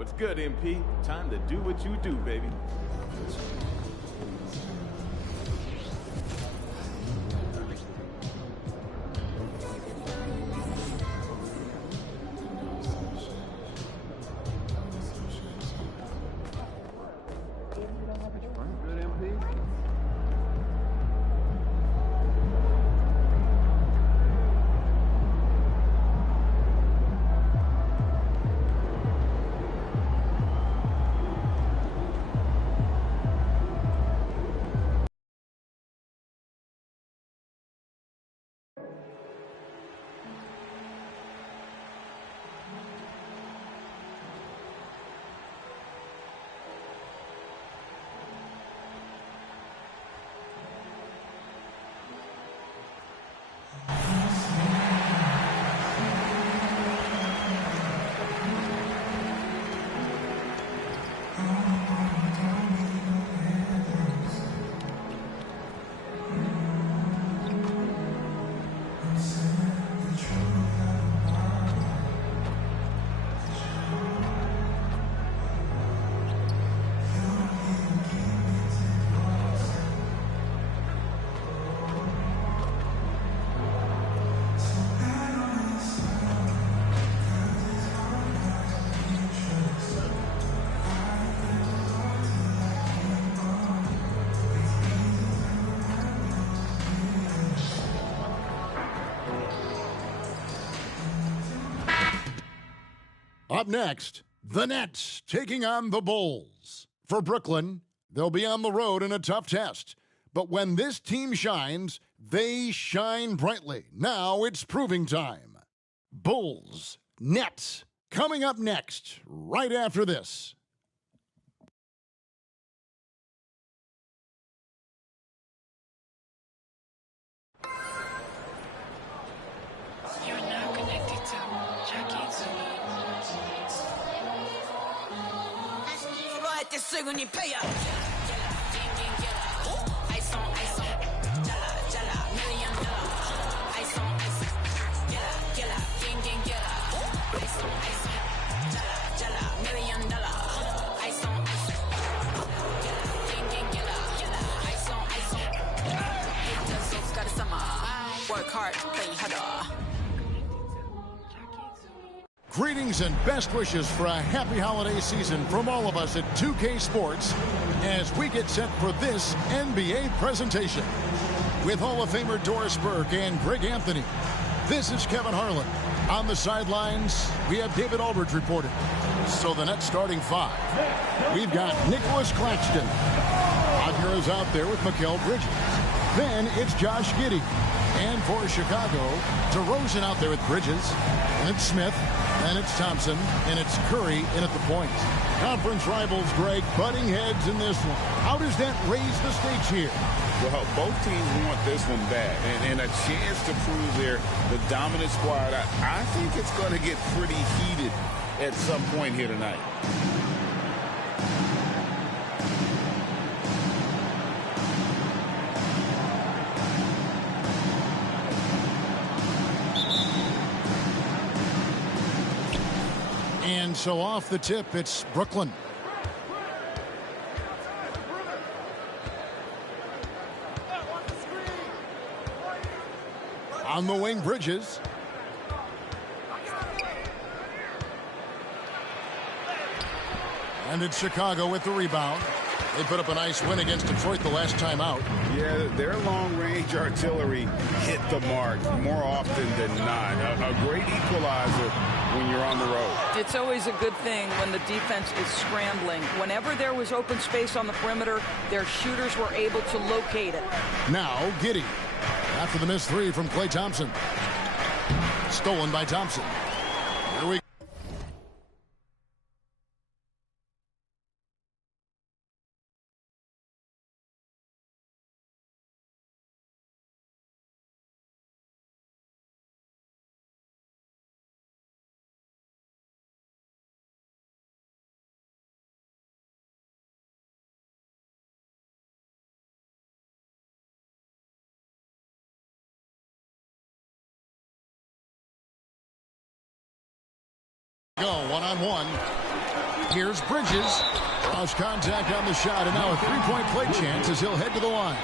What's good, MP? Time to do what you do, baby. Up next, the Nets taking on the Bulls. For Brooklyn, they'll be on the road in a tough test. But when this team shines, they shine brightly. Now it's proving time. Bulls, Nets, coming up next, right after this. You're now connected to Jackie. ってすぐにペイヤーアイソンアイソンジャラジャラミリオンドラアイソンアイソンギャラギャラギンギンギャラアイソンアイソンジャラジャラミリオンドラアイソンアイソンギャラギンギンギャラアイソンアイソンIt just so 疲れ様 Work hard play harder Greetings and best wishes for a happy holiday season from all of us at 2K Sports as we get set for this NBA presentation. With Hall of Famer Doris Burke and Greg Anthony, this is Kevin Harlan. On the sidelines, we have David Aldridge reporting. So the Nets starting five. We've got Nicholas Claxton. Admira's out there with Mikal Bridges. Then it's Josh Giddey. And for Chicago, Derozan out there with Bridges. And it's Smith. And it's Thompson, and it's Curry in at the point. Conference rivals, Greg, butting heads in this one. How does that raise the stakes here? Well, both teams want this one bad, and a chance to prove they're the dominant squad. I think it's going to get pretty heated at some point here tonight. And so off the tip, it's Brooklyn. On the wing, Bridges. And it's Chicago with the rebound. They put up a nice win against Detroit the last time out. Yeah, their long-range artillery hit the mark more often than not. A great equalizer when you're on the road. It's always a good thing when the defense is scrambling. Whenever there was open space on the perimeter, their shooters were able to locate it. Now, Giddey. After the missed three from Klay Thompson. Stolen by Thompson. Here we go. Go one-on-one. Here's Bridges. Cross contact on the shot, and now a three-point play chance as he'll head to the line.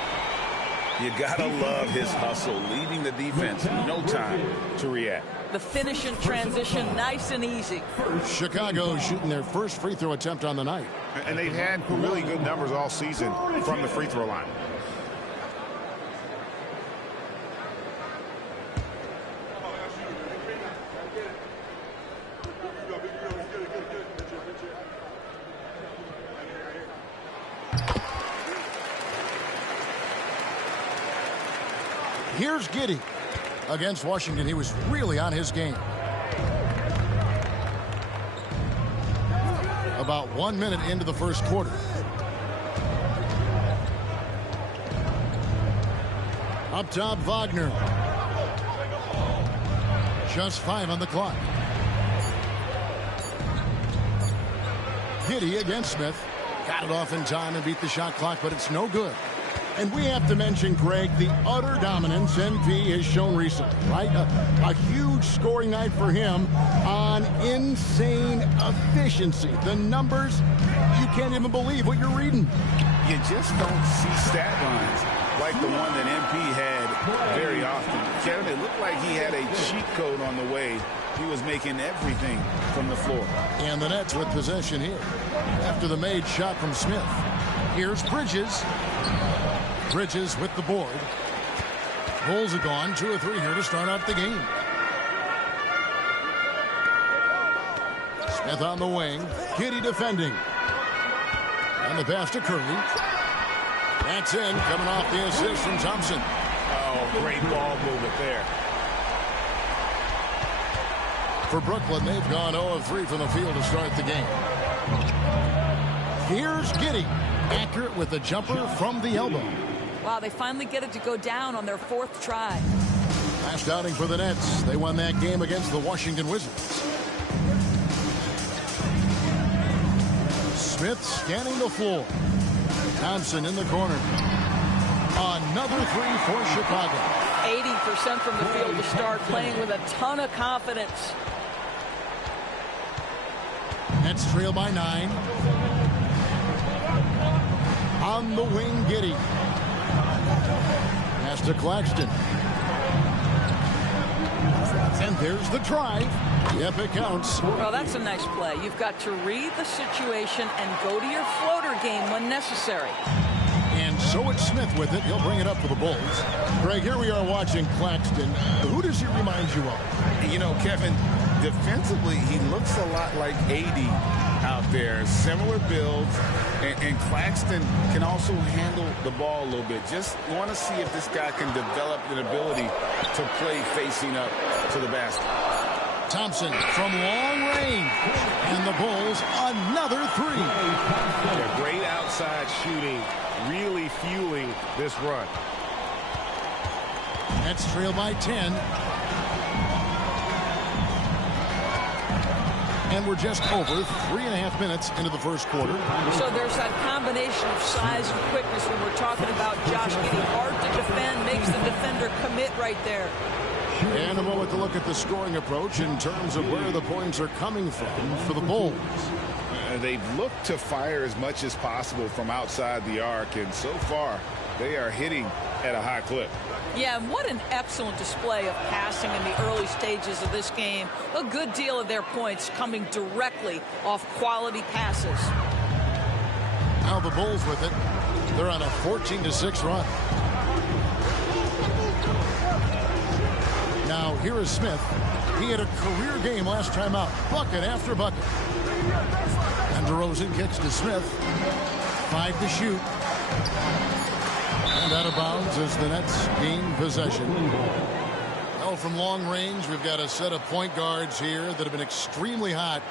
You gotta love his hustle, leaving the defense no time to react. The finish in transition, nice and easy. Chicago shooting their first free throw attempt on the night. And they've had really good numbers all season from the free throw line. Here's Giddey. Against Washington, he was really on his game. About 1 minute into the first quarter. Up top, Wagner. Just 5 on the clock. Giddey against Smith. Got it off in time and beat the shot clock, but it's no good. And we have to mention, Greg, the utter dominance MP has shown recently, right? A huge scoring night for him on insane efficiency. The numbers, you can't even believe what you're reading. You just don't see stat lines like the one that MP had very often. Kevin, it looked like he had a cheat code on the way. He was making everything from the floor. And the Nets with possession here after the made shot from Smith. Here's Bridges. Bridges with the board. Bulls are gone. 2 or 3 here to start out the game. Smith on the wing. Giddey defending. And the pass to Curry. That's in. Coming off the assist from Thompson. Oh, great ball movement there. For Brooklyn, they've gone 0 of 3 from the field to start the game. Here's Giddey. Accurate with the jumper from the elbow. Wow, they finally get it to go down on their 4th try. Last outing for the Nets. They won that game against the Washington Wizards. Smith scanning the floor. Thompson in the corner. Another 3 for Chicago. 80% from the field to start, playing with a ton of confidence. Nets trail by 9. On the wing, Giddey. Pass to Claxton. And there's the drive. Yep, it counts. Well, that's a nice play. You've got to read the situation and go to your floater game when necessary. And so it's Smith with it. He'll bring it up for the Bulls. Greg, here we are watching Claxton. Who does he remind you of? You know, Kevin, defensively, he looks a lot like AD out there. Similar builds. And Claxton can also handle the ball a little bit. Just want to see if this guy can develop an ability to play facing up to the basket. Thompson from long range. And the Bulls, another 3. Yeah, great outside shooting, really fueling this run. Nets trail by 10. And we're just over 3.5 minutes into the first quarter. So there's that combination of size and quickness when we're talking about Josh Giddey. Hard to defend, makes the defender commit right there. And a moment to look at the scoring approach in terms of where the points are coming from for the Bulls. They've looked to fire as much as possible from outside the arc, and so far they are hitting at a high clip. Yeah, and what an excellent display of passing in the early stages of this game. A good deal of their points coming directly off quality passes. Now the Bulls with it. They're on a 14-6 run. Now here is Smith. He had a career game last time out. Bucket after bucket. And Derozan kicks to Smith. 5 to shoot. And out of bounds as the Nets gain possession. Well, from long range, we've got a set of point guards here that have been extremely hot.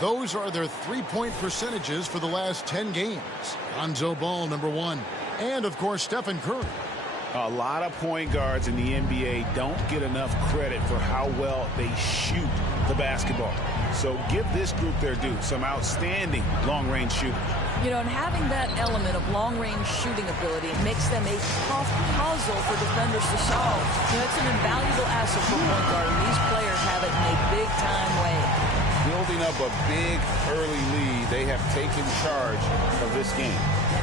Those are their 3-point percentages for the last 10 games. Lonzo Ball, number 1. And, of course, Stephen Curry. A lot of point guards in the NBA don't get enough credit for how well they shoot the basketball. So give this group their due. Some outstanding long-range shooting. You know, and having that element of long-range shooting ability makes them a tough puzzle for defenders to solve. You know, it's an invaluable asset for point guard, and these players have it in a big-time way. Building up a big early lead they have taken charge of this game.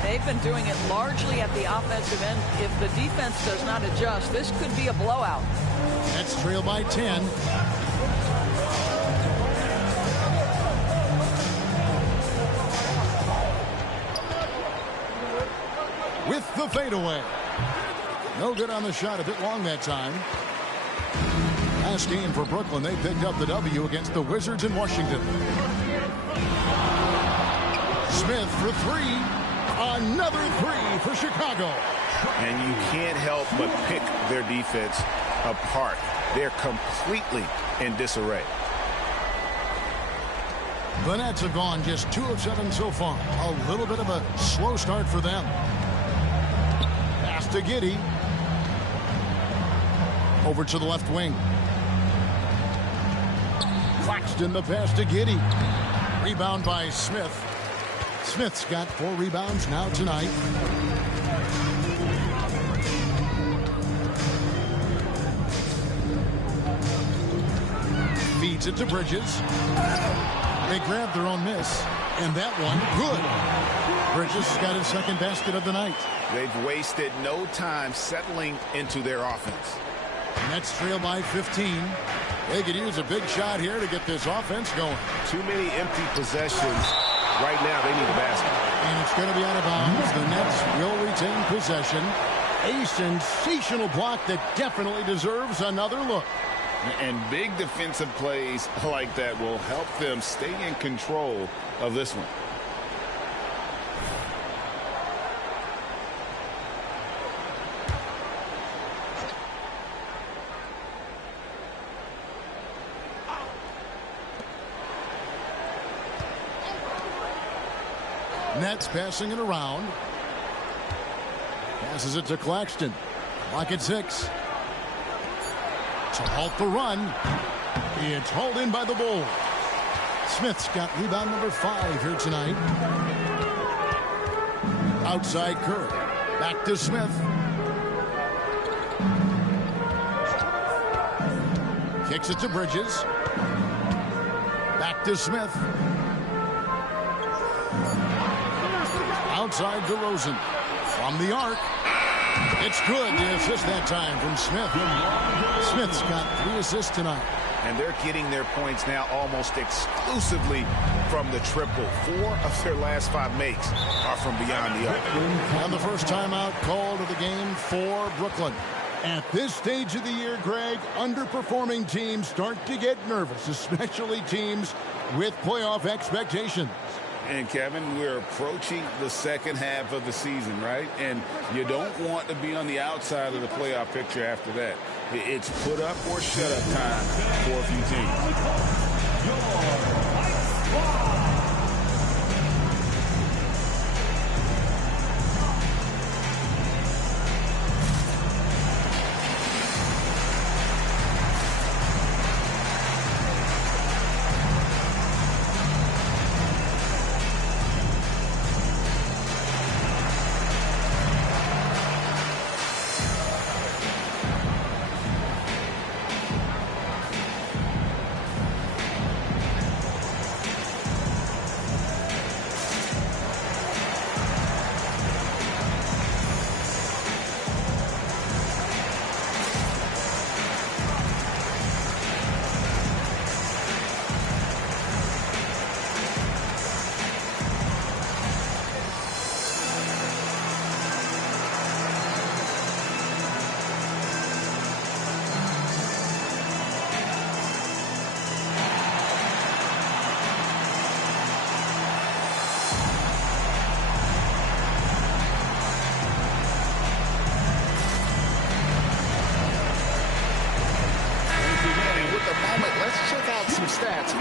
They've been doing it largely at the offensive end. If the defense does not adjust, this could be a blowout. Nets trail by 10. With the fadeaway. No good on the shot. A bit long that time. Last game for Brooklyn, they picked up the W against the Wizards in Washington. Smith for three. Another three for Chicago. And you can't help but pick their defense apart. They're completely in disarray. The Nets have gone just 2 of 7 so far. A little bit of a slow start for them. Pass to Giddey. Over to the left wing. Claxton the pass to Giddey. Rebound by Smith. Smith's got 4 rebounds now tonight. Feeds it to Bridges. They grab their own miss. And that one, good. Bridges got his second basket of the night. They've wasted no time settling into their offense. Nets trail by 15. They could use a big shot here to get this offense going. Too many empty possessions. Right now, they need a basket. And it's going to be out of bounds. The Nets will retain possession. A sensational block that definitely deserves another look. And big defensive plays like that will help them stay in control of this one. Nets passing it around. Passes it to Claxton. Clock at 6. To halt the run. It's hauled in by the Bulls. Smith's got rebound number 5 here tonight. Outside Kerr. Back to Smith. Kicks it to Bridges. Back to Smith. Outside Derozan. From the arc. It's good. The assist that time from Smith. Smith's got 3 assists tonight. And they're getting their points now almost exclusively from the triple. 4 of their last 5 makes are from beyond the arc. And the first timeout called of the game for Brooklyn. At this stage of the year, Greg, underperforming teams start to get nervous, especially teams with playoff expectations. And, Kevin, we're approaching the second half of the season, right? And you don't want to be on the outside of the playoff picture after that. It's put up or shut up time for a few teams.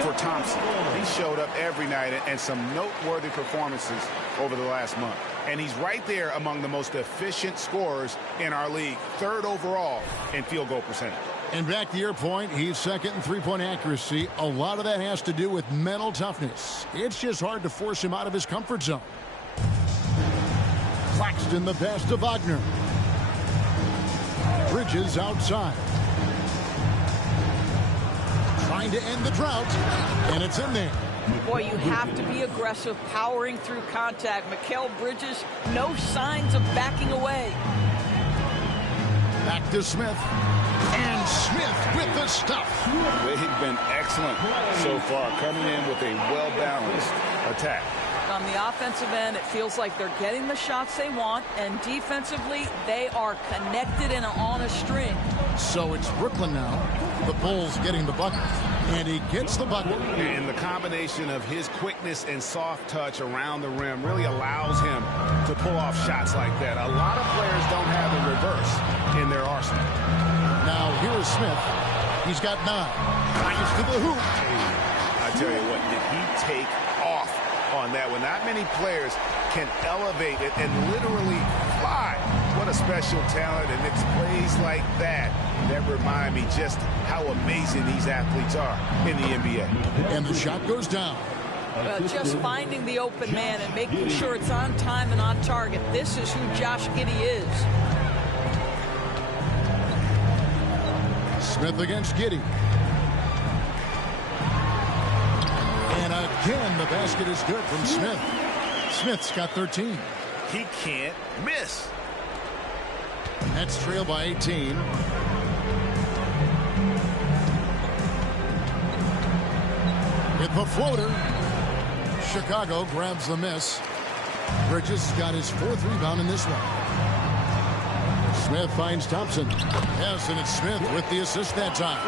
For Thompson. He showed up every night and some noteworthy performances over the last month. And he's right there among the most efficient scorers in our league, 3rd overall in field goal percentage. And back to your point, he's 2nd in three-point accuracy. A lot of that has to do with mental toughness. It's just hard to force him out of his comfort zone. Claxton the pass to Wagner. Bridges outside. Trying to end the drought, and it's in there. Boy, you have to be aggressive, powering through contact. Mikal Bridges, no signs of backing away. Back to Smith. And Smith with the stuff. They've been excellent so far, coming in with a well-balanced attack. On the offensive end, it feels like they're getting the shots they want, and defensively, they are connected and on a string. So it's Brooklyn now. The Bulls getting the bucket, and he gets the bucket. And the combination of his quickness and soft touch around the rim really allows him to pull off shots like that. A lot of players don't have the reverse in their arsenal. Now here is Smith. He's got 9. Fires to the hoop. I tell you what, did he take off on that one? Not many players can elevate it and literally fly. What a special talent, and it's plays like that that remind me just how amazing these athletes are in the NBA. And the shot goes down. Just finding the open man and making sure it's on time and on target. This is who Josh Giddey is. Smith against Giddey. And again, the basket is good from Smith. Smith's got 13. He can't miss. Nets trail by 18. With the floater. Chicago grabs the miss. Bridges got his 4th rebound in this one. Smith finds Thompson. Yes, and it's Smith with the assist that time.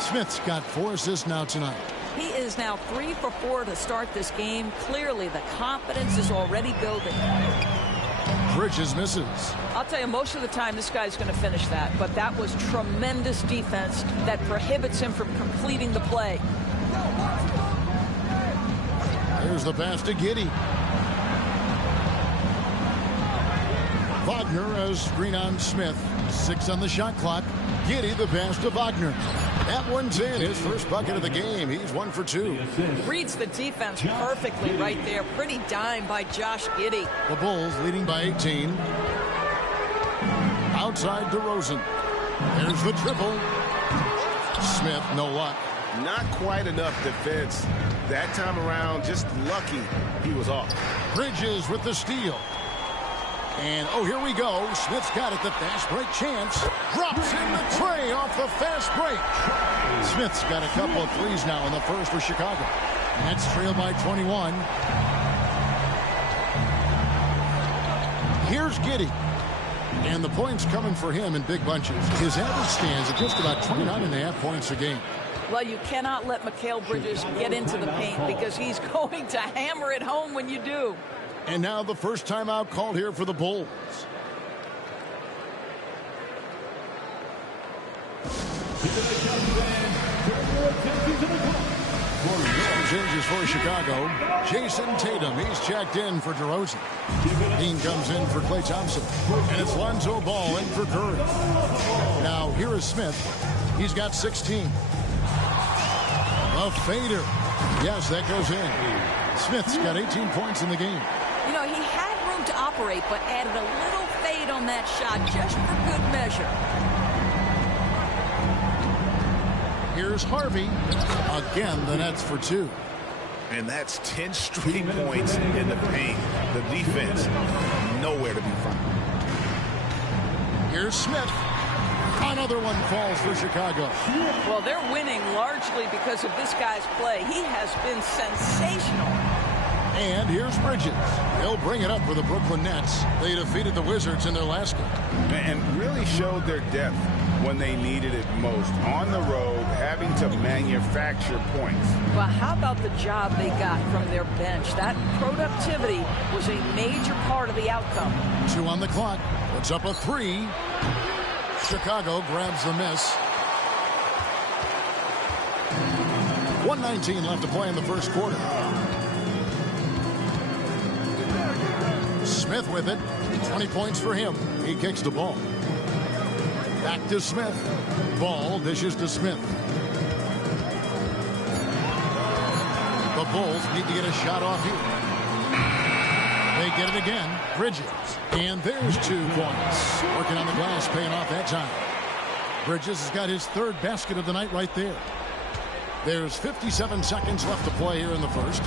Smith's got 4 assists now tonight. He is now 3 for 4 to start this game. Clearly, the confidence is already building. Bridges misses. I'll tell you, most of the time, this guy's going to finish that. But that was tremendous defense that prohibits him from completing the play. Here's the pass to Giddey. Wagner has screen on Smith. 6 on the shot clock. Giddey the pass to Wagner. That one's in. His first bucket of the game. He's 1 for 2. Reads the defense perfectly right there. Pretty dime by Josh Giddey. The Bulls leading by 18. Outside Derozan. There's the triple. Smith, no luck. Not quite enough defense that time around. Just lucky he was off. Bridges with the steal. And, oh, here we go. Smith's got it. The fast break chance. Drops in the tray off the fast break. Smith's got a couple of threes now in the first for Chicago. Nets trail by 21. Here's Giddey. And the points coming for him in big bunches. His average stands at just about 29.5 points a game. Well, you cannot let Mikal Bridges get into the paint because he's going to hammer it home when you do. And now the first timeout called here for the Bulls. Changes for Chicago. Jason Tatum, he's checked in for Derozan. Dean comes in for Klay Thompson. And it's Lonzo Ball in for Curry. Now here is Smith. He's got 16. A fader. Yes, that goes in. Smith's got 18 points in the game. You know, he had room to operate, but added a little fade on that shot just for good measure. Here's Harvey. Again, the Nets for 2. And that's 10 straight points in the paint. The defense, nowhere to be found. Here's Smith. Another one falls for Chicago. Well, they're winning largely because of this guy's play. He has been sensational. And here's Bridges. He'll bring it up for the Brooklyn Nets. They defeated the Wizards in their last game. And really showed their depth when they needed it most. On the road, having to manufacture points. Well, how about the job they got from their bench? That productivity was a major part of the outcome. 2 on the clock. Puts up a 3. Chicago grabs the miss. 1:19 left to play in the first quarter. Smith with it. 20 points for him. He kicks the ball. Back to Smith. Ball dishes to Smith. The Bulls need to get a shot off here. They get it again. Bridges. And there's 2 points. Working on the glass, paying off that time. Bridges has got his 3rd basket of the night right there. There's 57 seconds left to play here in the first.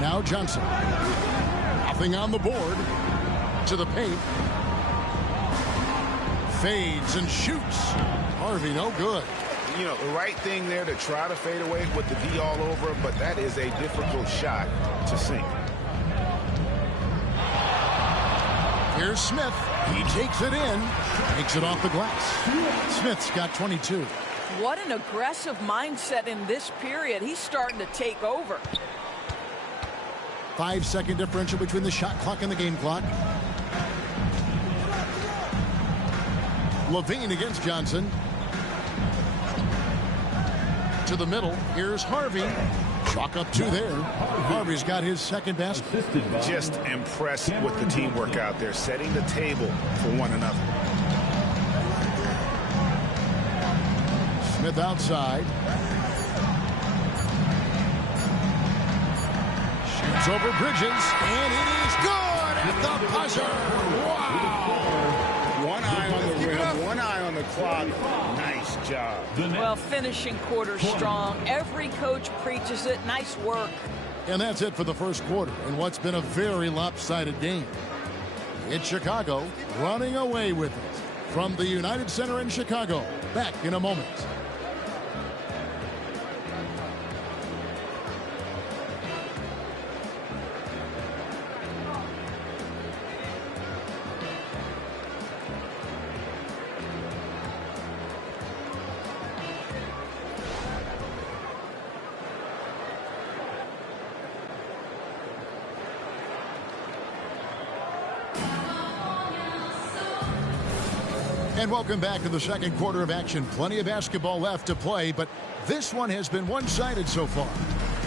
Now Johnson. Nothing on the board. To the paint. Fades and shoots. Harvey, no good. You know, the right thing there to try to fade away with the D all over him, but that is a difficult shot to sink. Here's Smith. He takes it in. Takes it off the glass. Smith's got 22. What an aggressive mindset in this period. He's starting to take over. 5-second differential between the shot clock and the game clock. Levine against Johnson. To the middle. Here's Harvey. Chalk up 2 there. Harvey's got his second basket. Just impressed with the teamwork out there, setting the table for one another. Smith outside. Shoots over Bridges, and it is good at the buzzer. Wow! One eye on the rim, one eye on the clock. Nice job. Well, finishing quarter strong. Every coach preaches it. Nice work. And that's it for the first quarter in what's been a very lopsided game. It's Chicago running away with it from the United Center in Chicago. Back in a moment. And welcome back to the second quarter of action. Plenty of basketball left to play, but this one has been one-sided so far.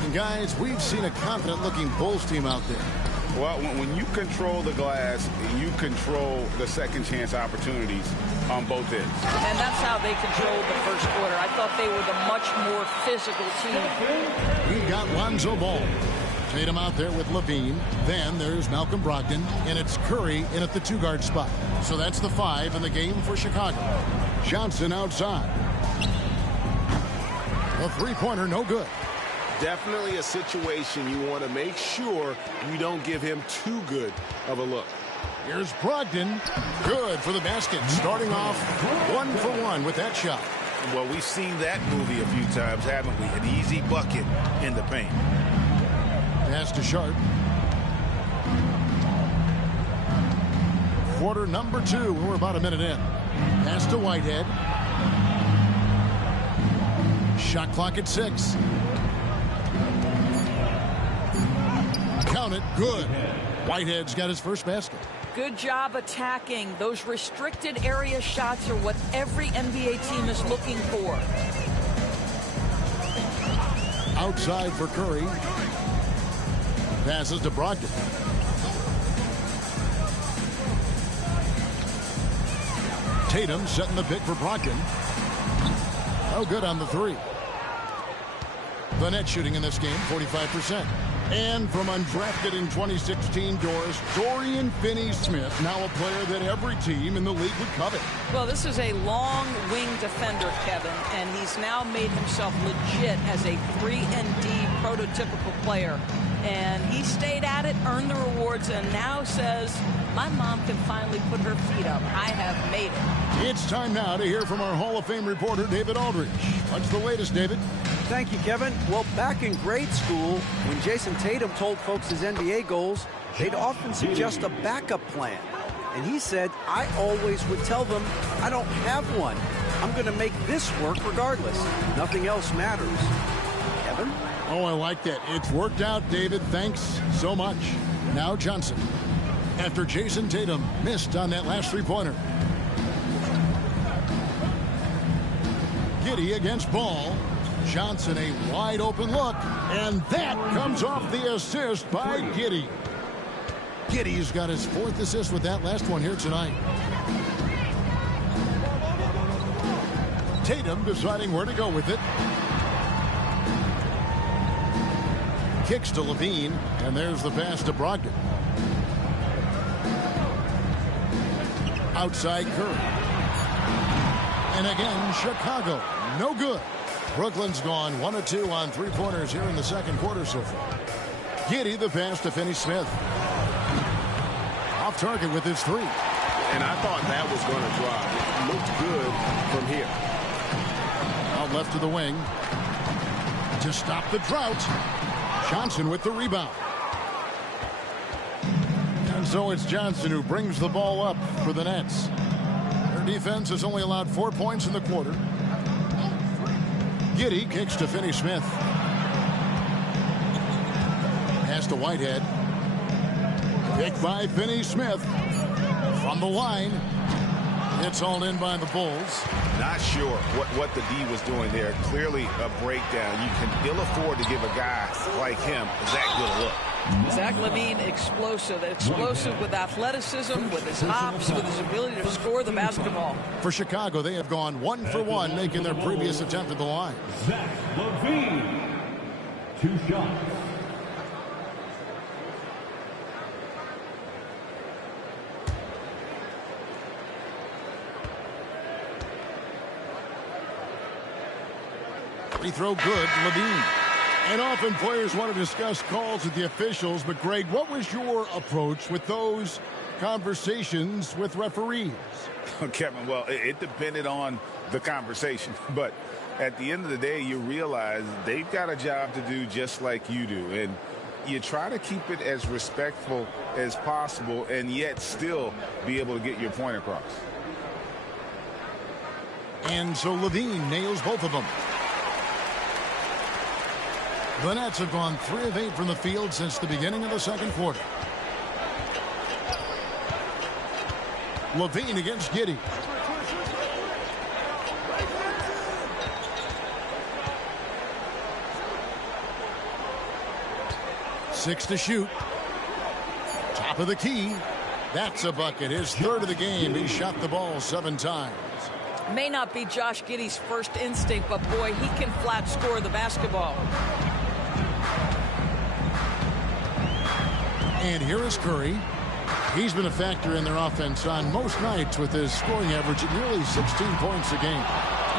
And guys, we've seen a confident-looking Bulls team out there. Well, when you control the glass, you control the second chance opportunities on both ends. And that's how they controlled the first quarter. I thought they were the much more physical team. We've got Lonzo Ball. Tatum out there with Levine. Then there's Malcolm Brogdon, and it's Curry in at the 2-guard spot. So that's the 5 in the game for Chicago. Johnson outside. The three-pointer, no good. Definitely a situation you want to make sure you don't give him too good of a look. Here's Brogdon. Good for the basket. Starting off 1 for 1 with that shot. Well, we've seen that movie a few times, haven't we? An easy bucket in the paint. Pass to Sharp. Quarter number 2. We're about a minute in. Pass to Whitehead. Shot clock at 6. Count it. Good. Whitehead's got his first basket. Good job attacking. Those restricted area shots are what every NBA team is looking for. Outside for Curry. Passes to Brogdon. Tatum setting the pick for Brogdon. Oh, good on the 3. The net shooting in this game, 45%. And from undrafted in 2016, Doris, Dorian Finney-Smith, now a player that every team in the league would covet. Well, this is a long wing defender, Kevin, and he's now made himself legit as a 3-and-D prototypical player. And he stayed at it, earned the rewards, and now says, my mom can finally put her feet up. I have made it. It's time now to hear from our Hall of Fame reporter, David Aldridge. What's the latest, David? Thank you, Kevin. Well, back in grade school, when Jason Tatum told folks his NBA goals, they'd often suggest a backup plan. And he said, I always would tell them, I don't have one. I'm going to make this work regardless. Nothing else matters. Kevin? Oh, I like that. It's worked out, David. Thanks so much. Now Johnson. After Jason Tatum missed on that last three-pointer. Giddey against Ball. Johnson, a wide open look, and that comes off the assist by Giddey. Giddey's got his 4th assist with that last one here tonight. Tatum deciding where to go with it. Kicks to Levine, and there's the pass to Brogdon. Outside Curry. And again, Chicago, no good. Brooklyn's gone 1 of 2 on three-pointers here in the second quarter so far. Giddey the pass to Finney-Smith. Off target with his three. And I thought that was going to drop. It looked good from here. Out left to the wing. To stop the drought. Johnson with the rebound. And so it's Johnson who brings the ball up for the Nets. Their defense has only allowed 4 points in the quarter. Giddey kicks to Finney-Smith. Pass to Whitehead. Picked by Finney-Smith. From the line. It's hauled in by the Bulls. Not sure what the D was doing there. Clearly a breakdown. You can ill afford to give a guy like him that good look. Zach LaVine, explosive with athleticism, with his hops, with his ability to score the basketball. For Chicago, they have gone 1 for 1, making their previous attempt at the line. Zach LaVine, 2 shots. Free throw good, LaVine. And often players want to discuss calls with the officials, but Greg, what was your approach with those conversations with referees? Kevin, well, it depended on the conversation, but at the end of the day, you realize they've got a job to do just like you do, and you try to keep it as respectful as possible and yet still be able to get your point across. And so LaVine nails both of them. The Nets have gone 3 of 8 from the field since the beginning of the second quarter. LaVine against Giddey. Six to shoot. Top of the key. That's a bucket. His third of the game. He shot the ball 7 times. May not be Josh Giddey's first instinct, but boy, he can flat score the basketball. And here is Curry. He's been a factor in their offense on most nights with his scoring average at nearly 16 points a game.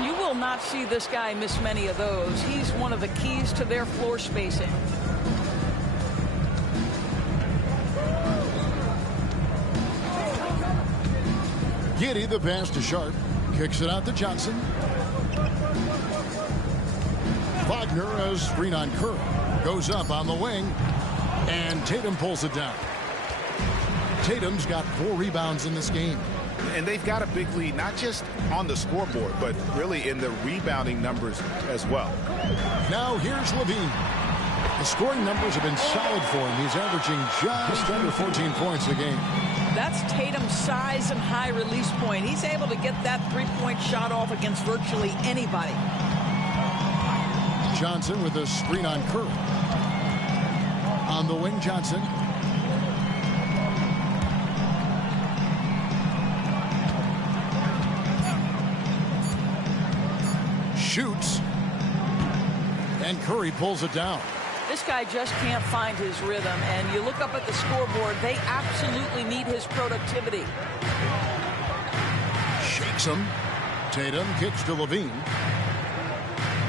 You will not see this guy miss many of those. He's one of the keys to their floor spacing. Giddey the pass to Sharp. Kicks it out to Johnson. Wagner has screen on Curry. Goes up on the wing. And Tatum pulls it down. Tatum's got 4 rebounds in this game. And they've got a big lead, not just on the scoreboard, but really in the rebounding numbers as well. Now here's LaVine. The scoring numbers have been solid for him. He's averaging just under 14 points a game. That's Tatum's size and high release point. He's able to get that three-point shot off against virtually anybody. Johnson with a screen on Curry. On the wing, Johnson. Shoots. And Curry pulls it down. This guy just can't find his rhythm, and you look up at the scoreboard, they absolutely need his productivity. Shakes him. Tatum kicks to LaVine.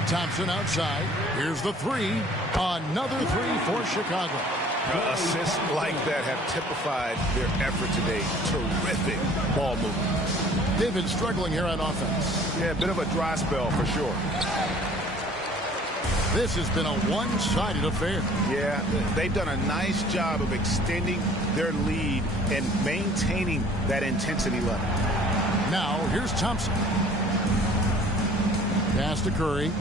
Thompson outside. Here's the 3. Another 3 for Chicago. Assists like that have typified their effort today. Terrific ball movement. They've been struggling here on offense. Yeah, a bit of a dry spell for sure. This has been a one-sided affair. Yeah, they've done a nice job of extending their lead and maintaining that intensity level. Now, here's Thompson. Pass to Curry.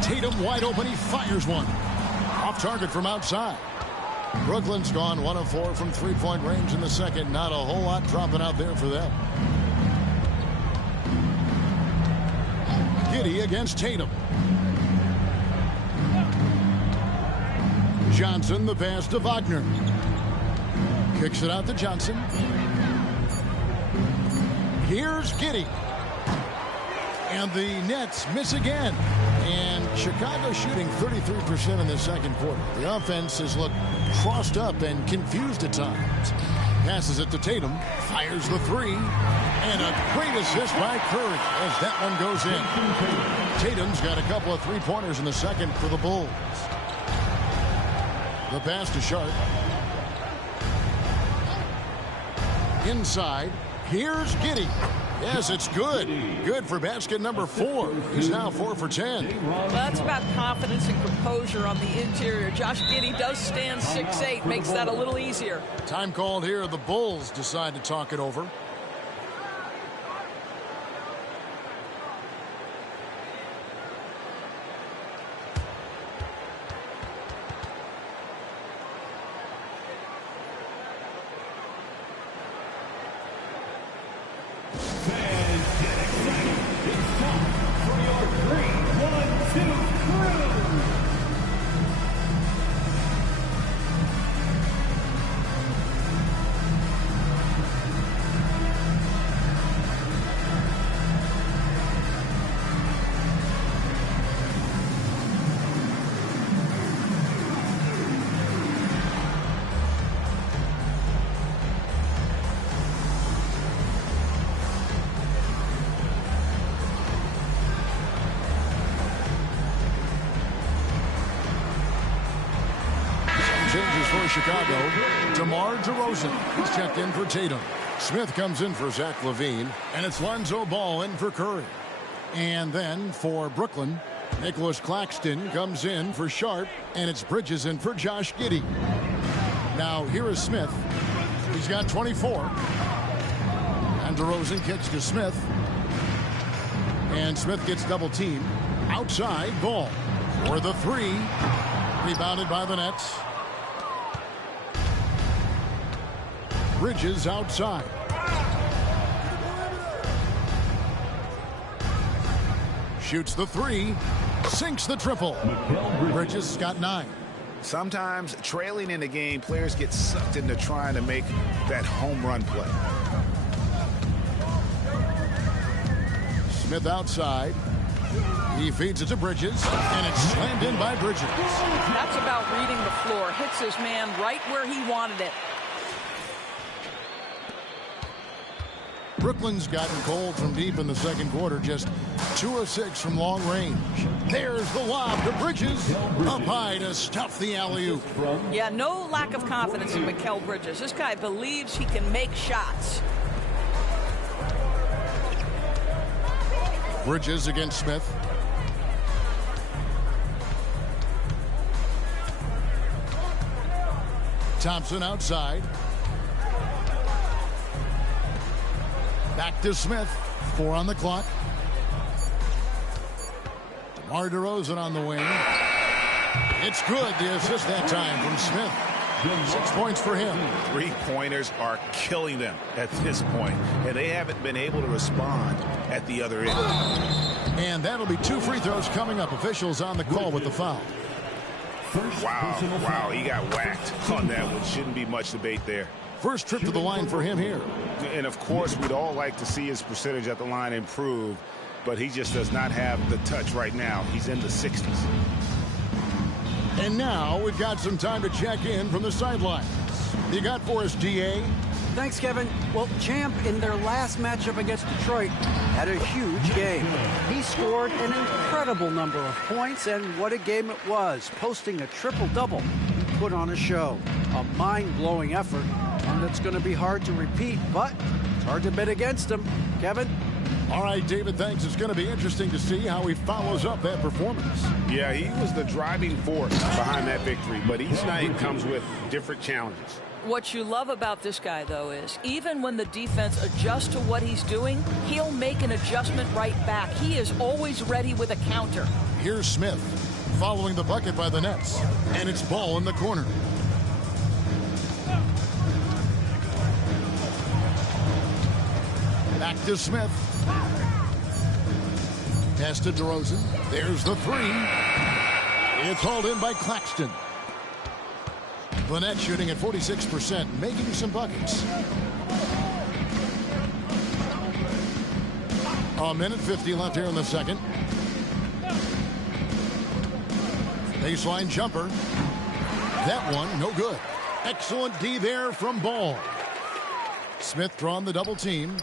Tatum wide open. He fires one. Off target from outside. Brooklyn's gone 1 of 4 from three-point range in the second. Not a whole lot dropping out there for them. Giddey against Tatum. Johnson the pass to Wagner. Kicks it out to Johnson. Here's Giddey. And the Nets miss again. And Chicago shooting 33% in the second quarter. The offense has looked crossed up and confused at times. Passes it to Tatum. Fires the three. And a great assist by Curry as that one goes in. Tatum's got a couple of three-pointers in the second for the Bulls. The pass to Sharp. Inside. Here's Giddey. Yes, it's good. Good for basket number 4. He's now 4 for 10. Well, that's about confidence and composure on the interior. Josh Giddey does stand 6'8", makes that a little easier. Time called here. The Bulls decide to talk it over. Changes for Chicago. DeMar DeRozan. He's checked in for Tatum. Smith comes in for Zach LaVine. And it's Lonzo Ball in for Curry. And then for Brooklyn, Nicholas Claxton comes in for Sharp. And it's Bridges in for Josh Giddey. Now here is Smith. He's got 24. And DeRozan kicks to Smith. And Smith gets double teamed. Outside, Ball for the three. Rebounded by the Nets. Bridges outside. Shoots the three. Sinks the triple. Bridges got 9. Sometimes trailing in the game, players get sucked into trying to make that home run play. Smith outside. He feeds it to Bridges, and it's slammed in by Bridges. That's about reading the floor. Hits his man right where he wanted it. Brooklyn's gotten cold from deep in the second quarter, just 2 of 6 from long range. There's the lob to Bridges, up high to stuff the alley-oop. Yeah, no lack of confidence in Mikal Bridges. This guy believes he can make shots. Bridges against Smith. Thompson outside. Back to Smith. 4 on the clock. DeMar DeRozan on the wing. It's good. The assist that time from Smith. 6 points for him. 3-pointers are killing them at this point, and they haven't been able to respond at the other end. And that'll be 2 free throws coming up. Officials on the call with the foul. Wow, he got whacked on that one. Shouldn't be much debate there. First trip to the line for him here. And of course, we'd all like to see his percentage at the line improve, but he just does not have the touch right now. He's in the 60s. And now we've got some time to check in from the sidelines. You got for us, DA? Thanks, Kevin. Well, Champ, in their last matchup against Detroit, had a huge game. He scored an incredible number of points, and what a game it was, posting a triple-double. He put on a show, a mind-blowing effort, and it's going to be hard to repeat, but it's hard to bet against him. Kevin? All right, David, thanks. It's going to be interesting to see how he follows up that performance. Yeah, he was the driving force behind that victory, but each night comes with different challenges. What you love about this guy, though, is even when the defense adjusts to what he's doing, he'll make an adjustment right back. He is always ready with a counter. Here's Smith following the bucket by the Nets, and it's Ball in the corner. Back to Smith. Pass to DeRozan. There's the three. It's hauled in by Claxton. Lynette shooting at 46%, making some buckets. A minute 50 left here in the second. Baseline jumper. That one, no good. Excellent D there from Ball. Smith drawn the double team.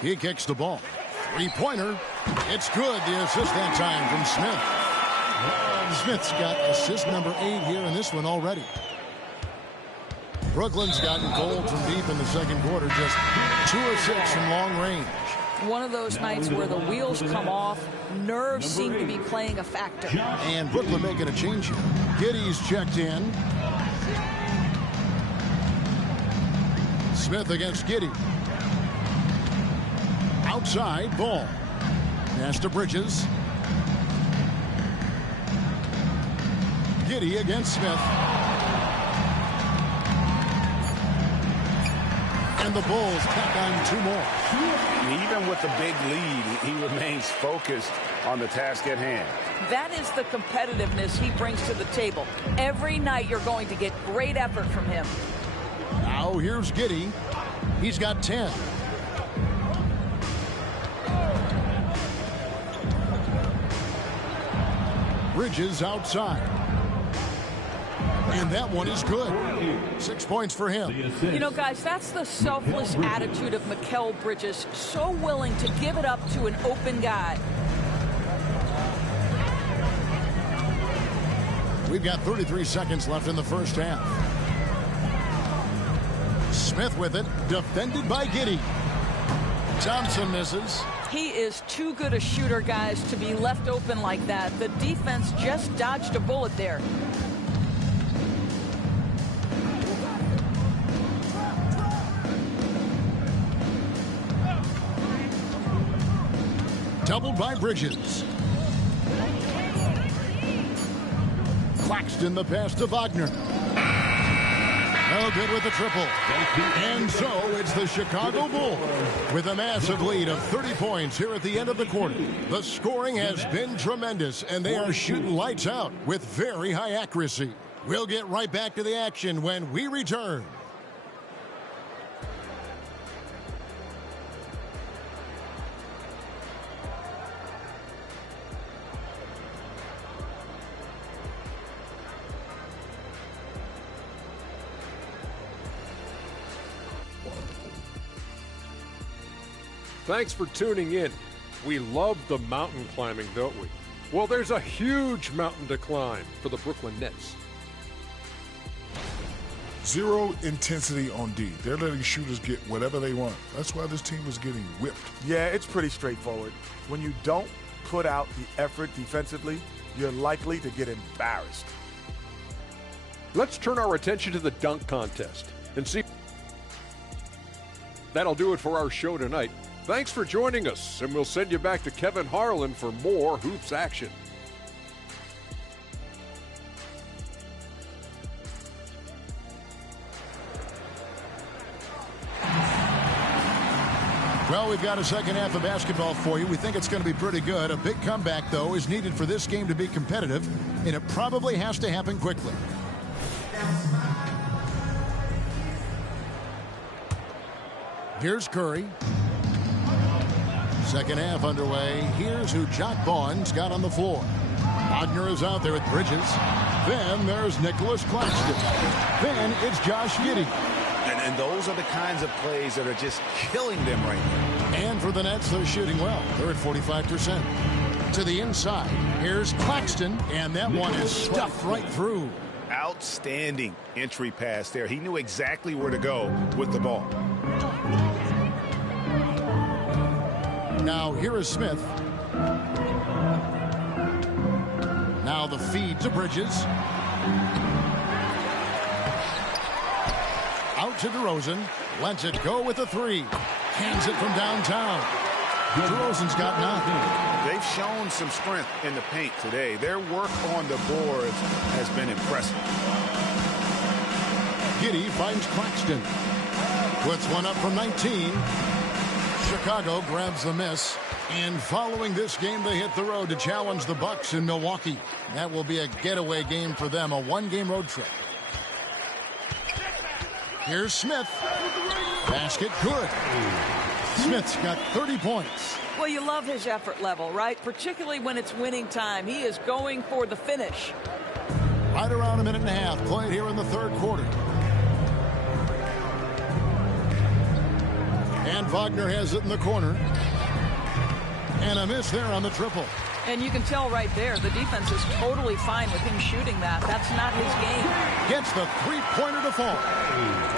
He kicks the ball. Three-pointer. It's good. The assist that time from Smith. Smith's got assist number 8 here in this one already. Brooklyn's gotten cold from deep in the second quarter. Just 2 of 6 from long range. One of those nights where the wheels come off. Nerves seem to be playing a factor. And Brooklyn making a change here. Giddey's checked in. Smith against Giddey. Outside, ball. Pass to Bridges. Giddey against Smith. And the Bulls tack on 2 more. Even with the big lead, he remains focused on the task at hand. That is the competitiveness he brings to the table. Every night you're going to get great effort from him. Now here's Giddey. He's got 10. Bridges outside. And that one is good. 6 points for him. You know, guys, that's the selfless attitude of Mikal Bridges. So willing to give it up to an open guy. We've got 33 seconds left in the first half. Smith with it. Defended by Giddey. Thompson misses. He is too good a shooter, guys, to be left open like that. The defense just dodged a bullet there. Doubled by Bridges. Claxton the pass to Wagner. No good with the triple. And so it's the Chicago Bulls with a massive lead of 30 points here at the end of the quarter. The scoring has been tremendous, and they are shooting lights out with very high accuracy. We'll get right back to the action when we return. Thanks for tuning in. We love the mountain climbing, don't we? Well, there's a huge mountain to climb for the Brooklyn Nets. Zero intensity on D. They're letting shooters get whatever they want. That's why this team is getting whipped. Yeah, it's pretty straightforward. When you don't put out the effort defensively, you're likely to get embarrassed. Let's turn our attention to the dunk contest and see. That'll do it for our show tonight. Thanks for joining us, and we'll send you back to Kevin Harlan for more hoops action. Well, we've got a second half of basketball for you. We think it's going to be pretty good. A big comeback, though, is needed for this game to be competitive, and it probably has to happen quickly. Here's Curry. Second half underway. Here's who Jock Vaughn's got on the floor. Wagner is out there with Bridges. Then there's Nicholas Claxton. Then it's Josh Giddey. And those are the kinds of plays that are just killing them right now. And for the Nets, they're shooting well. They're at 45%. To the inside. Here's Claxton. And that one is stuffed right through. Outstanding entry pass there. He knew exactly where to go with the ball. Now here is Smith. Now the feed to Bridges. Out to Derozan. Lets it go with a 3. Hands it from downtown. Derozan's got 9. They've shown some strength in the paint today. Their work on the boards has been impressive. Giddey finds Claxton. Puts one up from 19. Chicago grabs the miss. And following this game, they hit the road to challenge the Bucks in Milwaukee. That will be a getaway game for them, a one-game road trip. Here's Smith. Basket good. Smith's got 30 points. Well, you love his effort level, right? Particularly when it's winning time. He is going for the finish. Right around a minute and a half played here in the third quarter. And Wagner has it in the corner. And a miss there on the triple. And you can tell right there, the defense is totally fine with him shooting that. That's not his game. Gets the three-pointer to fall.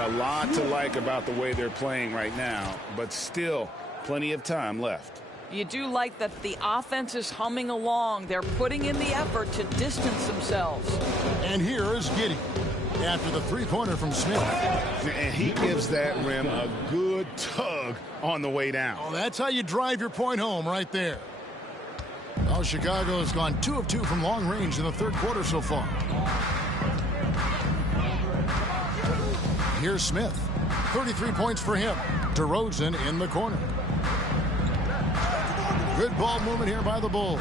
A lot to like about the way they're playing right now, but still plenty of time left. You do like that the offense is humming along. They're putting in the effort to distance themselves. And here is Giddey after the three-pointer from Smith. And he gives that rim a good tug on the way down. Oh, that's how you drive your point home right there. Oh, Chicago has gone 2 of 2 from long range in the third quarter so far. Here's Smith. 33 points for him. Derozan in the corner. Good ball movement here by the Bulls.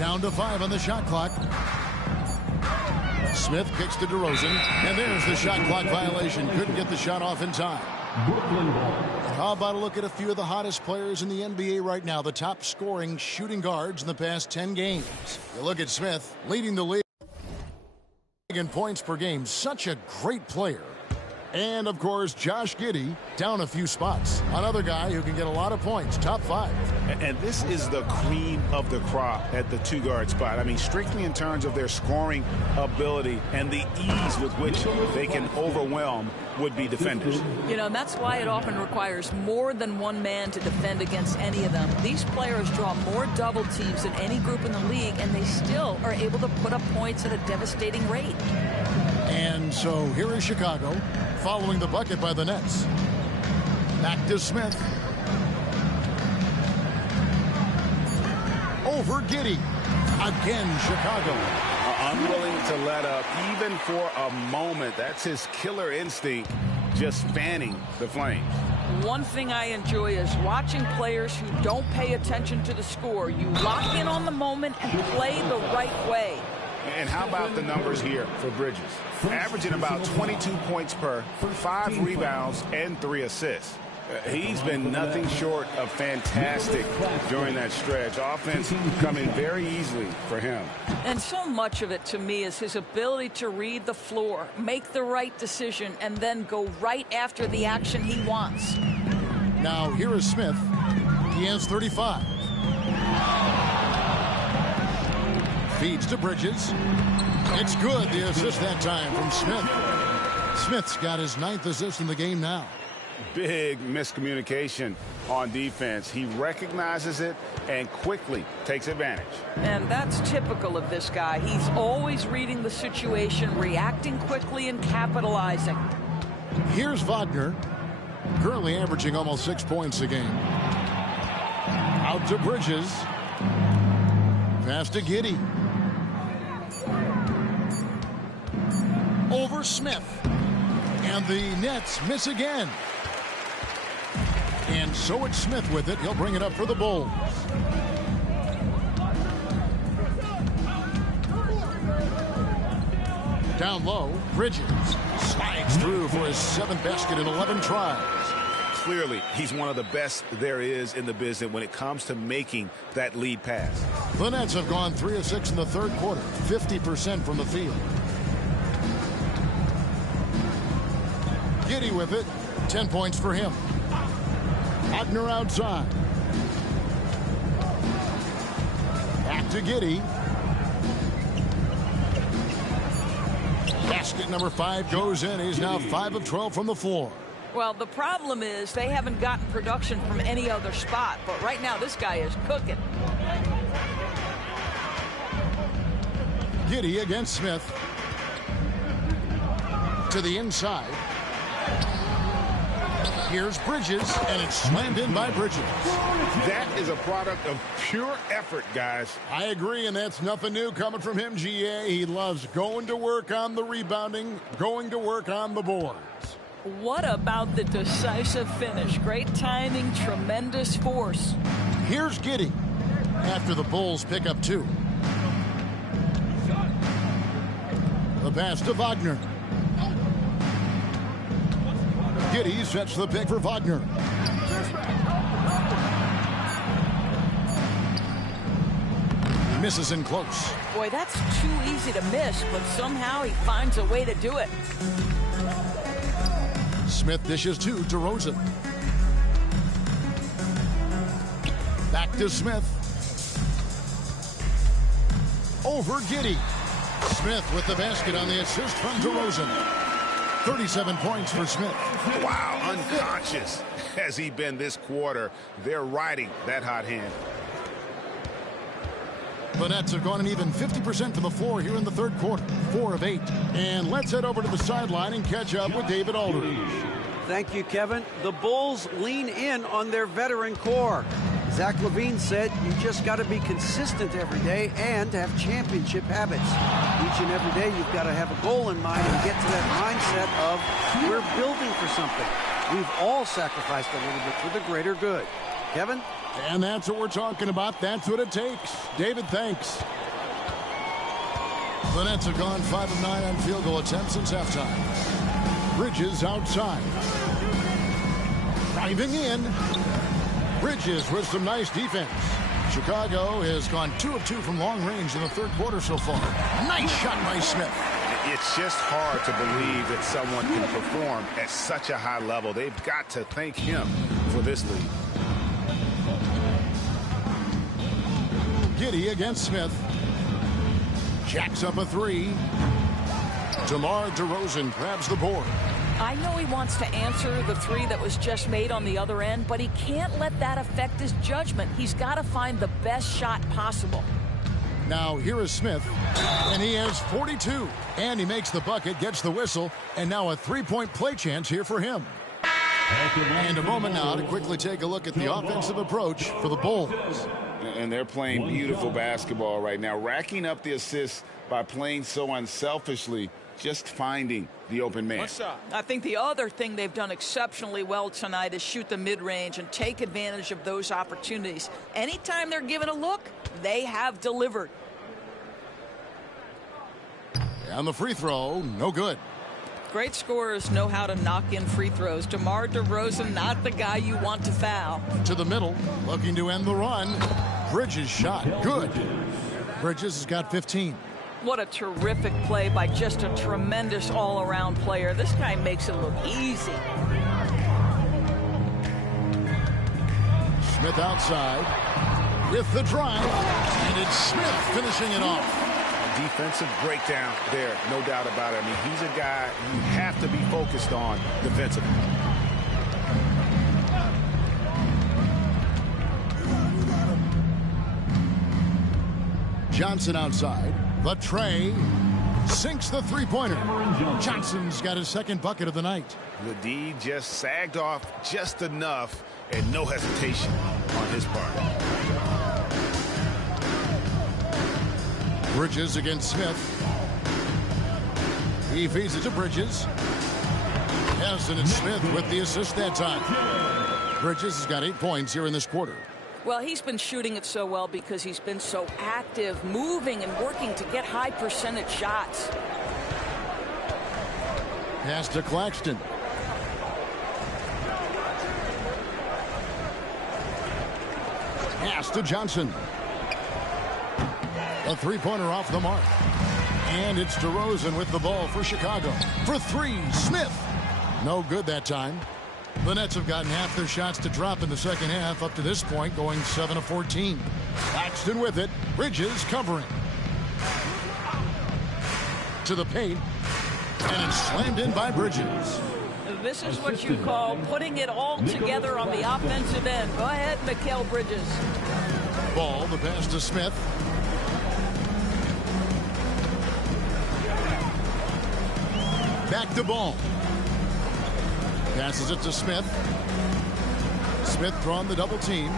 Down to 5 on the shot clock. Smith kicks to Derozan, and there's the shot clock violation. Couldn't get the shot off in time. How about a look at a few of the hottest players in the NBA right now, the top scoring shooting guards in the past 10 games. You look at Smith, leading the league in points per game. Such a great player. And, of course, Josh Giddey down a few spots. Another guy who can get a lot of points, top 5. And this is the cream of the crop at the two-guard spot. I mean, strictly in terms of their scoring ability and the ease with which they can overwhelm would-be defenders. You know, and that's why it often requires more than one man to defend against any of them. These players draw more double teams than any group in the league, and they still are able to put up points at a devastating rate. And so here is Chicago following the bucket by the Nets. Back to Smith. Over Giddey. Again, Chicago. Unwilling to let up even for a moment. That's his killer instinct, just fanning the flames. One thing I enjoy is watching players who don't pay attention to the score. You lock in on the moment and play the right way. And how about the numbers here for Bridges? Averaging about 22 points per, 5 rebounds, and 3 assists. He's been nothing short of fantastic during that stretch. Offense coming very easily for him. And so much of it to me is his ability to read the floor, make the right decision, and then go right after the action he wants. Now here is Smith. He has 35. Feeds to Bridges. It's good, the assist that time from Smith. Smith's got his 9th assist in the game now. Big miscommunication on defense. He recognizes it and quickly takes advantage. And that's typical of this guy. He's always reading the situation, reacting quickly, and capitalizing. Here's Wagner, currently averaging almost 6 points a game. Out to Bridges. Pass to Giddey. Over Smith. And the Nets miss again. And so it's Smith with it. He'll bring it up for the Bulls. Down low, Bridges slides through for his 7th basket in 11 tries. Clearly, he's one of the best there is in the business when it comes to making that lead pass. The Nets have gone 3 of 6 in the third quarter, 50% from the field. Giddey with it, 10 points for him. Wagner outside. Back to Giddey. Basket number 5 goes in. He's now 5 of 12 from the floor. Well, the problem is they haven't gotten production from any other spot, but right now this guy is cooking. Giddey against Smith. To the inside. Here's Bridges, and it's slammed in by Bridges. That is a product of pure effort, guys. I agree, and that's nothing new coming from him, GA. He loves going to work on the rebounding, going to work on the boards. What about the decisive finish? Great timing, tremendous force. Here's Giddey after the Bulls pick up 2. The pass to Wagner. Giddey sets the pick for Wagner. Misses in close. Boy, that's too easy to miss, but somehow he finds a way to do it. Smith dishes to Derozan. to Smith. Over Giddey. Smith with the basket on the assist from Derozan. 37 points for Smith. Wow, unconscious has he been this quarter. They're riding that hot hand. The Nets have gone an even 50% from the floor here in the third quarter. 4 of 8. And let's head over to the sideline and catch up with David Aldridge. Thank you, Kevin. The Bulls lean in on their veteran core. Zach LaVine said you just got to be consistent every day and have championship habits. Each and every day you've got to have a goal in mind and get to that mindset of we're building for something. We've all sacrificed a little bit for the greater good. Kevin? And that's what we're talking about. That's what it takes. David, thanks. The Nets have gone 5 of 9 on field goal attempts since halftime. Bridges outside. Driving in. Bridges with some nice defense. Chicago has gone 2 of 2 from long range in the third quarter so far. Nice shot by Smith. It's just hard to believe that someone can perform at such a high level. They've got to thank him for this lead. Giddey against Smith. Jacks up a 3. DeMar DeRozan grabs the board. I know he wants to answer the 3 that was just made on the other end, but he can't let that affect his judgment. He's got to find the best shot possible. Now here is Smith, and he has 42. And he makes the bucket, gets the whistle, and now a 3-point play chance here for him. And a moment now to quickly take a look at the offensive approach for the Bulls. And they're playing beautiful basketball right now, racking up the assists by playing so unselfishly, just finding the open man. I think the other thing they've done exceptionally well tonight is shoot the mid-range and take advantage of those opportunities. Anytime they're given a look, they have delivered. And the free throw, no good. Great scorers know how to knock in free throws. DeMar DeRozan, not the guy you want to foul. To the middle, looking to end the run. Bridges shot, good. Bridges has got 15. What a terrific play by just a tremendous all-around player. This guy makes it look easy. Smith outside with the drive, and it's Smith finishing it off. A defensive breakdown there, no doubt about it. I mean, he's a guy you have to be focused on defensively. Johnson outside. The tray sinks the three-pointer. Johnson's got his second bucket of the night. The D just sagged off just enough, and no hesitation on his part. Bridges against Smith. He feeds it to Bridges. Hasn't and Smith with the assist that time. Bridges has got 8 points here in this quarter. Well, he's been shooting it so well because he's been so active, moving and working to get high percentage shots. Pass to Claxton. Pass to Johnson. A three-pointer off the mark. And it's DeRozan with the ball for Chicago. For 3, Smith. No good that time. The Nets have gotten half their shots to drop in the second half up to this point, going 7 of 14. Claxton with it. Bridges covering. To the paint. And it's slammed in by Bridges. This is what you call putting it all together on the offensive end. Go ahead, Mikal Bridges. Ball, the pass to Smith. Back to Ball. Passes it to Smith. Smith drawn the double team.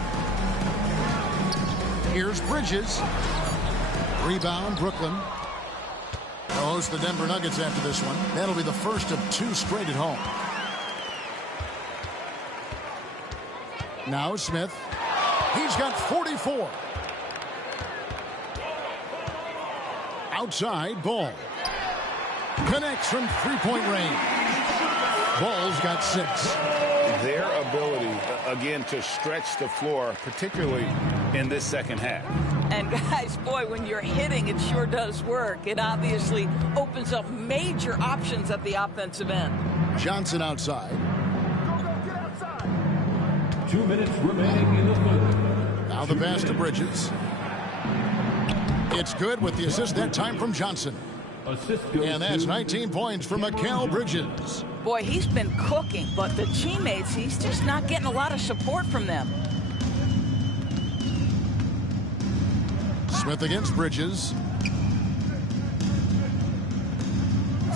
Here's Bridges. Rebound, Brooklyn. They'll host the Denver Nuggets after this one. That'll be the first of 2 straight at home. Now Smith. He's got 44. Outside, Ball. Connects from three-point range. Ball's got 6. Their ability, again, to stretch the floor, particularly in this second half. And guys, boy, when you're hitting, it sure does work. It obviously opens up major options at the offensive end. Johnson outside. 2 minutes remaining in the third. the pass to Bridges. It's good with the assist that time from Johnson. And that's 19 points for Mikal Bridges. Boy, he's been cooking, but the teammates, he's just not getting a lot of support from them. Smith against Bridges.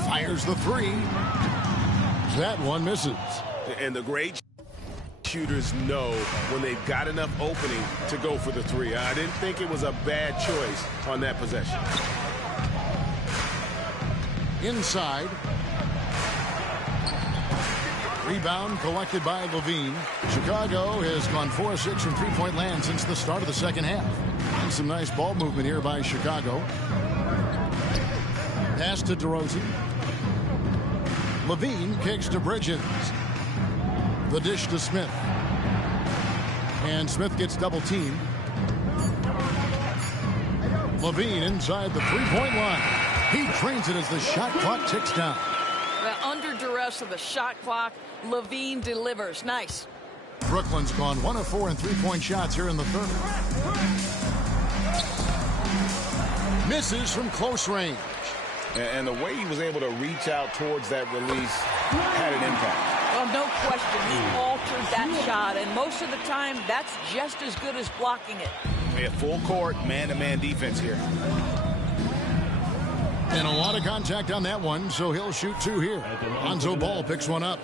Fires the three. That one misses. And the great shooters know when they've got enough opening to go for the three. I didn't think it was a bad choice on that possession. Inside. Rebound collected by Levine. Chicago has gone 4-6 from three-point land since the start of the second half. And some nice ball movement here by Chicago. Pass to Derozan. Levine kicks to Bridges. The dish to Smith. And Smith gets double teamed. Levine inside the three-point line. He trains it as the shot clock ticks down. Well, under duress of the shot clock, Levine delivers. Nice. Brooklyn's gone 1 of 4 in three-point shots here in the third. Misses from close range. And the way he was able to reach out towards that release had an impact. Well, no question, he altered that shot, and most of the time, that's just as good as blocking it. Yeah, full court, man-to-man defense here. And a lot of contact on that one, so he'll shoot two here. Lonzo Ball picks one up.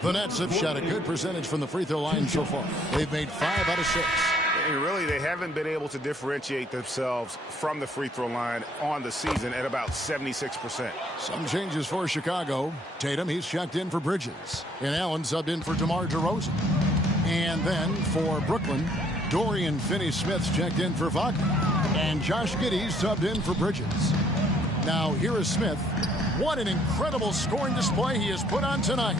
The Nets have shot a good percentage from the free throw line so far. They've made 5 out of 6. And really, they haven't been able to differentiate themselves from the free throw line on the season at about 76%. Some changes for Chicago. Tatum, he's checked in for Bridges. And Allen subbed in for DeMar DeRozan. And then for Brooklyn, Dorian Finney-Smith's checked in for Wagner. And Josh Giddey subbed in for Bridges. Now, here is Smith. What an incredible scoring display he has put on tonight.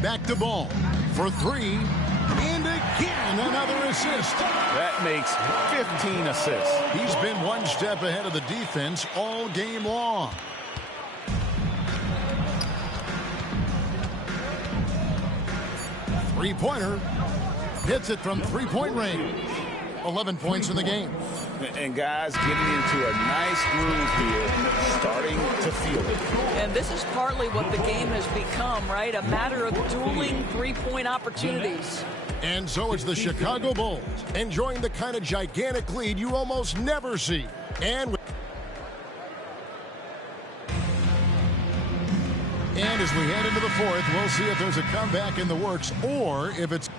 Back to Ball for 3. And again, another assist. That makes 15 assists. He's been one step ahead of the defense all game long. Three-pointer. Hits it from three-point range. 11 points in the game. And guys getting into a nice groove here, starting to feel it. And this is partly what the game has become, right? A matter of dueling three-point opportunities. And so it's the Chicago Bulls enjoying the kind of gigantic lead you almost never see. And as we head into the fourth, we'll see if there's a comeback in the works or if it's...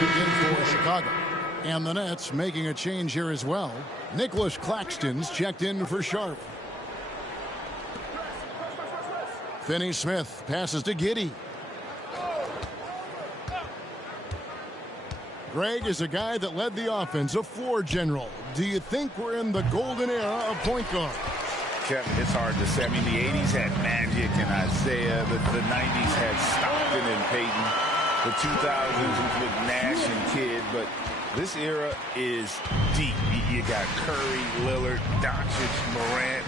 in for Chicago. And the Nets making a change here as well. Nicholas Claxton's checked in for Sharp. Finney-Smith passes to Giddey. Greg is a guy that led the offense, a floor general. Do you think we're in the golden era of point guard? Kevin, it's hard to say. I mean, the 80s had Magic and Isaiah. The 90s had Stockton and Peyton. The 2000s with Nash and Kidd. But this era is deep. You got Curry, Lillard, Doncic, Morant,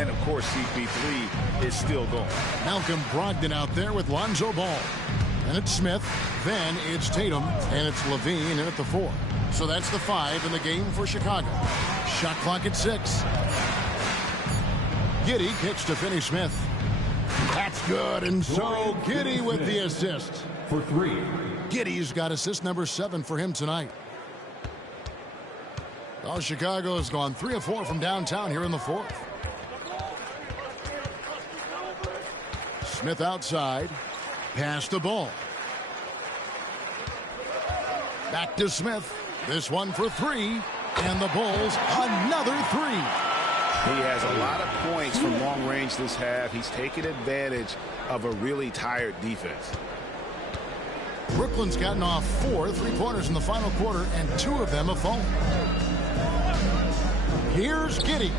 and, of course, CP3 is still going. Malcolm Brogdon out there with Lonzo Ball. And it's Smith. Then it's Tatum. And it's Levine in at the 4. So that's the 5 in the game for Chicago. Shot clock at 6. Giddey kicks to Finney-Smith. That's good. And so Giddey with the assist. For 3. Giddey's got assist number 7 for him tonight. Well, Chicago has gone 3 of 4 from downtown here in the fourth. Smith outside. Pass the ball. Back to Smith. This one for 3. And the Bulls another 3. He has a lot of points from long range this half. He's taken advantage of a really tired defense. Brooklyn's gotten off 4 three-pointers in the final quarter, and 2 of them have fallen. Here's Giddey.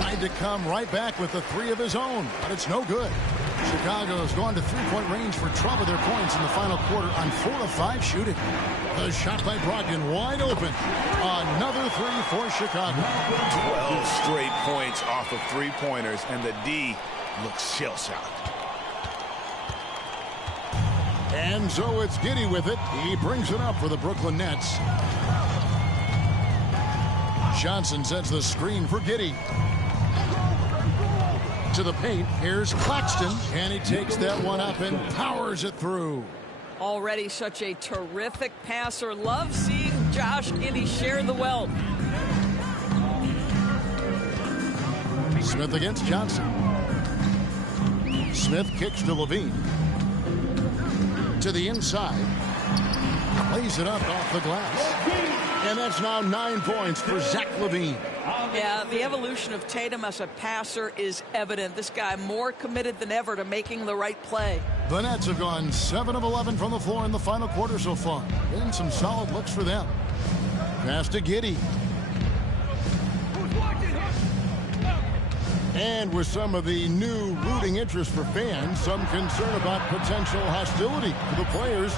Tried to come right back with the 3 of his own, but it's no good. Chicago's gone to three-point range for 12 of their points in the final quarter on 4 of 5 shooting. The shot by Brogdon wide open. Another three for Chicago. 12 straight points off of three-pointers, and the D looks shell-shocked. And so it's Giddey with it. He brings it up for the Brooklyn Nets. Johnson sets the screen for Giddey. To the paint, here's Claxton, and he takes that one up and powers it through. Already such a terrific passer. Love seeing Josh Giddey share the wealth. Smith against Johnson. Smith kicks to Levine. To the inside. Lays it up off the glass. And that's now 9 points for Zach LaVine. Yeah, the evolution of Tatum as a passer is evident. This guy more committed than ever to making the right play. The Nets have gone 7 of 11 from the floor in the final quarter so far. And some solid looks for them. Pass to Giddey. And with some of the new rooting interest for fans, some concern about potential hostility to the players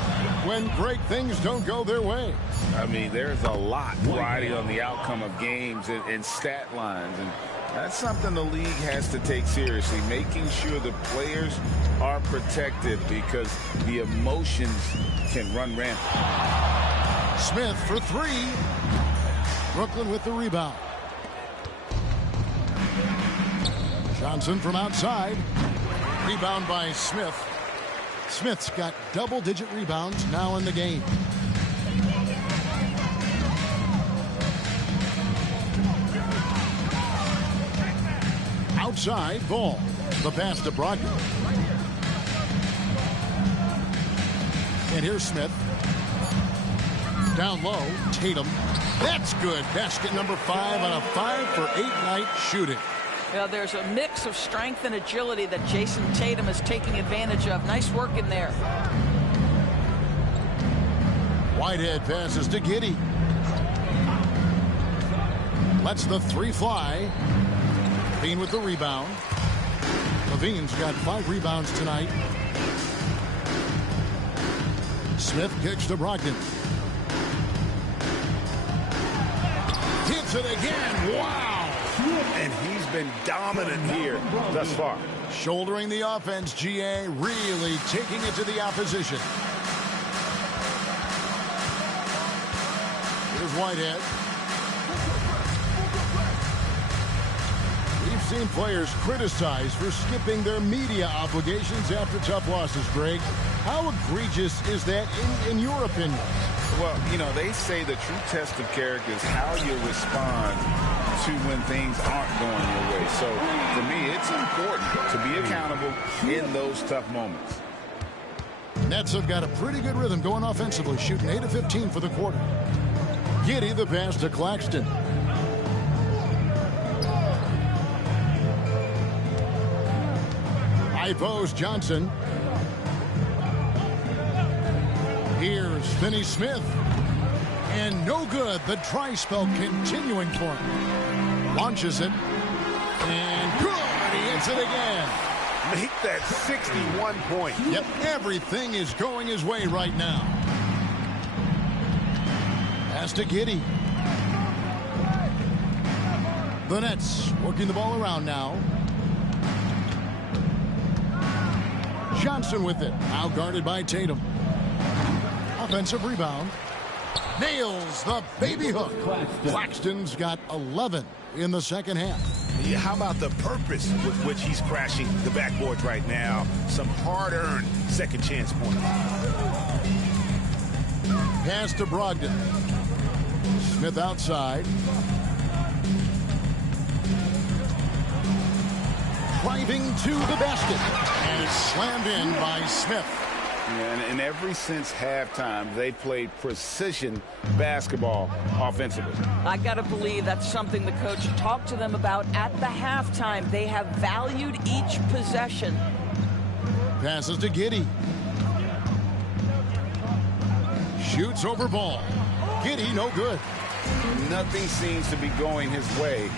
when great things don't go their way. I mean, there's a lot riding on the outcome of games and stat lines, and that's something the league has to take seriously, making sure the players are protected because the emotions can run rampant. Smith for three. Brooklyn with the rebound. Johnson from outside. Rebound by Smith. Smith's got double-digit rebounds now in the game. Outside, Ball. The pass to Brogdon. And here's Smith. Down low, Tatum. That's good. Basket number 5 on a 5-for-8 night shooting. Yeah, there's a mix of strength and agility that Jason Tatum is taking advantage of. Nice work in there. Whitehead passes to Giddey. Lets the three fly. Levine with the rebound. Levine's got 5 rebounds tonight. Smith kicks to Brogdon. Hits it again. Wow. And he's been dominant here thus far. Shouldering the offense, GA really taking it to the opposition. Here's Whitehead. We've seen players criticized for skipping their media obligations after tough losses, Greg. How egregious is that in your opinion? Well, you know, they say the true test of character is how you respond to when things aren't going your way. So, for me, it's important to be accountable in those tough moments. Nets have got a pretty good rhythm going offensively, shooting 8 of 15 for the quarter. Giddey the pass to Claxton. High post Johnson. Here's Finney Smith. And no good. The dry spell continuing for him. Launches it. And good. He hits it again. Make that 61 point. Yep, everything is going his way right now. Pass to Giddey. The Nets working the ball around now. Johnson with it. Now guarded by Tatum. Offensive rebound. Nails the baby hook. Claxton's got 11 in the second half. Yeah, how about the purpose with which he's crashing the backboards right now? Some hard-earned second chance points. Pass to Brogdon. Smith outside. Driving to the basket. And it's slammed in by Smith. And in every since halftime, they played precision basketball offensively. I got to believe that's something the coach talked to them about at the halftime. They have valued each possession. Passes to Giddey. Shoots over Ball. Giddey, no good. Nothing seems to be going his way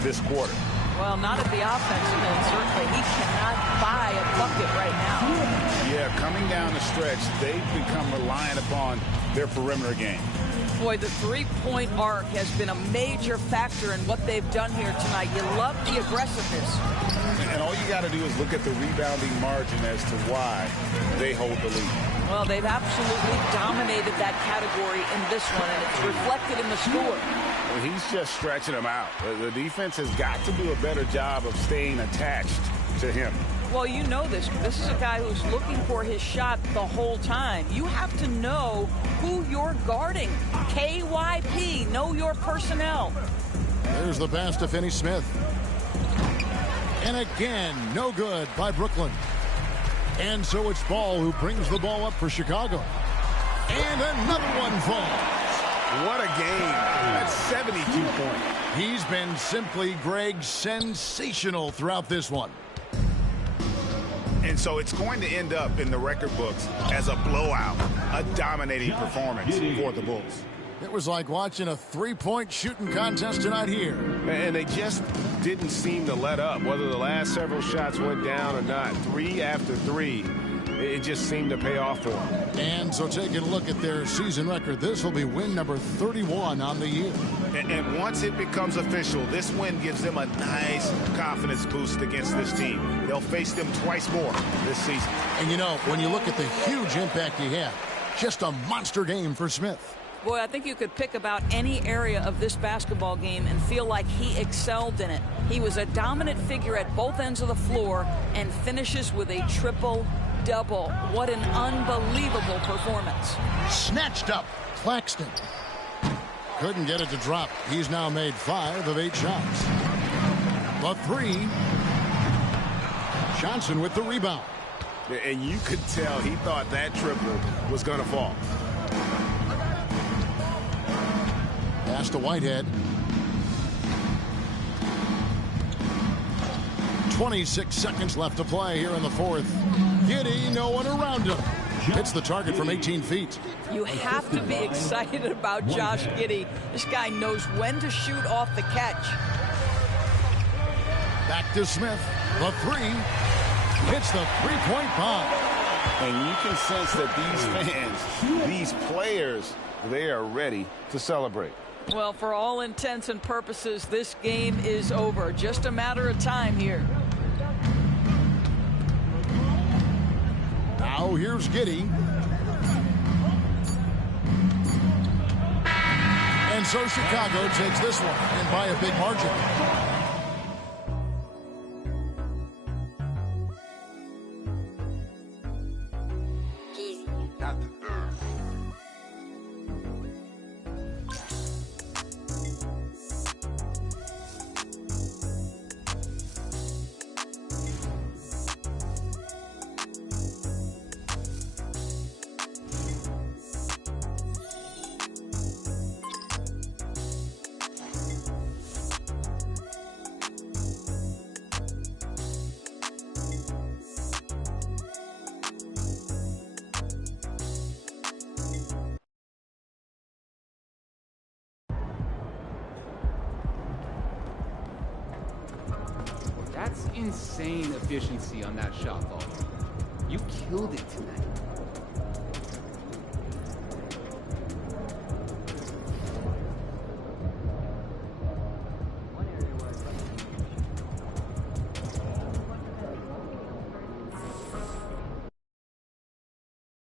this quarter. Well, not at the offensive end, certainly. He cannot buy a bucket right now. Yeah, coming down the stretch, they've become reliant upon their perimeter game. Boy, the three-point arc has been a major factor in what they've done here tonight. You love the aggressiveness. And all you got to do is look at the rebounding margin as to why they hold the lead. Well, they've absolutely dominated that category in this one, and it's reflected in the score. Well, he's just stretching them out. The defense has got to do a better job of staying attached to him. Well, you know this. This is a guy who's looking for his shot the whole time. You have to know who you're guarding. KYP, know your personnel. There's the pass to Finney-Smith. And again, no good by Brooklyn. And so it's Ball who brings the ball up for Chicago. And another one falls. What a game. That's 72 points. He's been simply, Greg, sensational throughout this one. And so it's going to end up in the record books as a blowout, a dominating performance for the Bulls. It was like watching a three-point shooting contest tonight here. And they just didn't seem to let up. Whether the last several shots went down or not, 3 after 3, it just seemed to pay off for them. And so taking a look at their season record, this will be win number 31 on the year. And once it becomes official, this win gives them a nice confidence boost against this team. They'll face them twice more this season. And you know, when you look at the huge impact he had, just a monster game for Smith. Boy, I think you could pick about any area of this basketball game and feel like he excelled in it. He was a dominant figure at both ends of the floor and finishes with a triple-double. What an unbelievable performance. Snatched up, Claxton. Couldn't get it to drop. He's now made 5 of 8 shots. The 3. Johnson with the rebound. And you could tell he thought that triple was going to fall. Pass to Whitehead. 26 seconds left to play here in the fourth. Giddey, no one around him. Hits the target from 18 feet. You have to be excited about Josh Giddey. This guy knows when to shoot off the catch. Back to Smith. The 3. Hits the three-point bomb. And you can sense that these fans, these players, they are ready to celebrate. Well, for all intents and purposes, this game is over. Just a matter of time here. Now here's Giddey. And so Chicago takes this one, and by a big margin. That's insane efficiency on that shot, Ball. You killed it tonight.